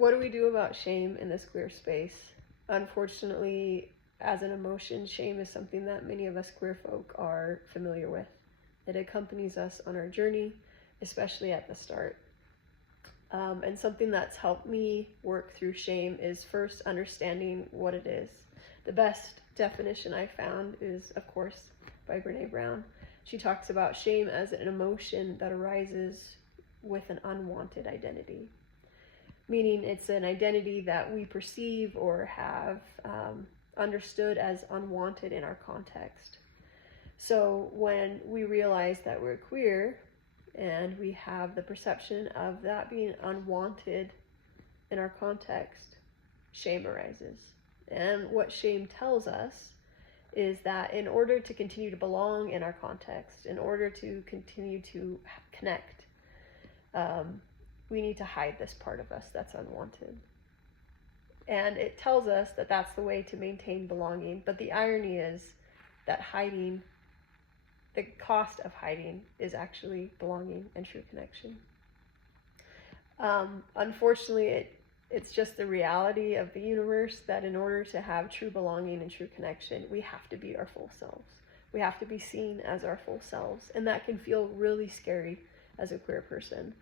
what do we do about shame in this queer space? Unfortunately, as an emotion, shame is something that many of us queer folk are familiar with. It accompanies us on our journey, especially at the start. And something that's helped me work through shame is first understanding what it is. The best definition I found is, of course, by Brené Brown. She talks about shame as an emotion that arises with an unwanted identity, meaning it's an identity that we perceive or have understood as unwanted in our context. So when we realize that we're queer and we have the perception of that being unwanted in our context, shame arises. And what shame tells us is that in order to continue to belong in our context, in order to continue to connect, we need to hide this part of us that's unwanted. And it tells us that that's the way to maintain belonging. But the irony is that hiding, the cost of hiding, is actually belonging and true connection. Unfortunately, it's just the reality of the universe that in order to have true belonging and true connection, we have to be our full selves. We have to be seen as our full selves. And that can feel really scary as a queer person,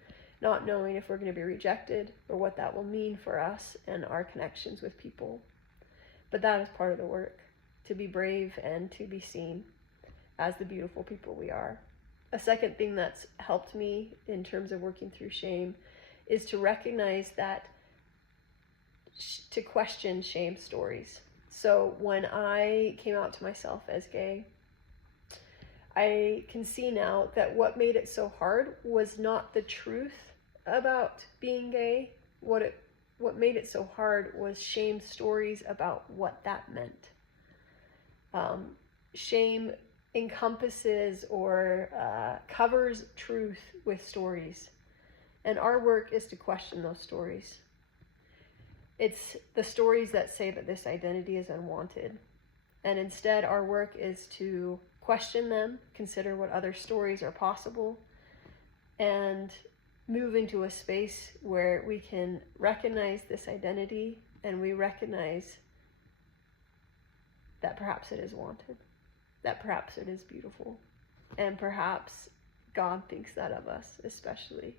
not knowing if we're going to be rejected or what that will mean for us and our connections with people. But that is part of the work, to be brave and to be seen as the beautiful people we are. A second thing that's helped me in terms of working through shame is to recognize that to question shame stories. So when I came out to myself as gay, I can see now that what made it so hard was not the truth about being gay. What made it so hard was shame stories about what that meant. Shame encompasses or covers truth with stories. And our work is to question those stories. It's the stories that say that this identity is unwanted. And instead, our work is to question them, consider what other stories are possible, and move into a space where we can recognize this identity and we recognize that perhaps it is wanted, that perhaps it is beautiful, and perhaps God thinks that of us especially.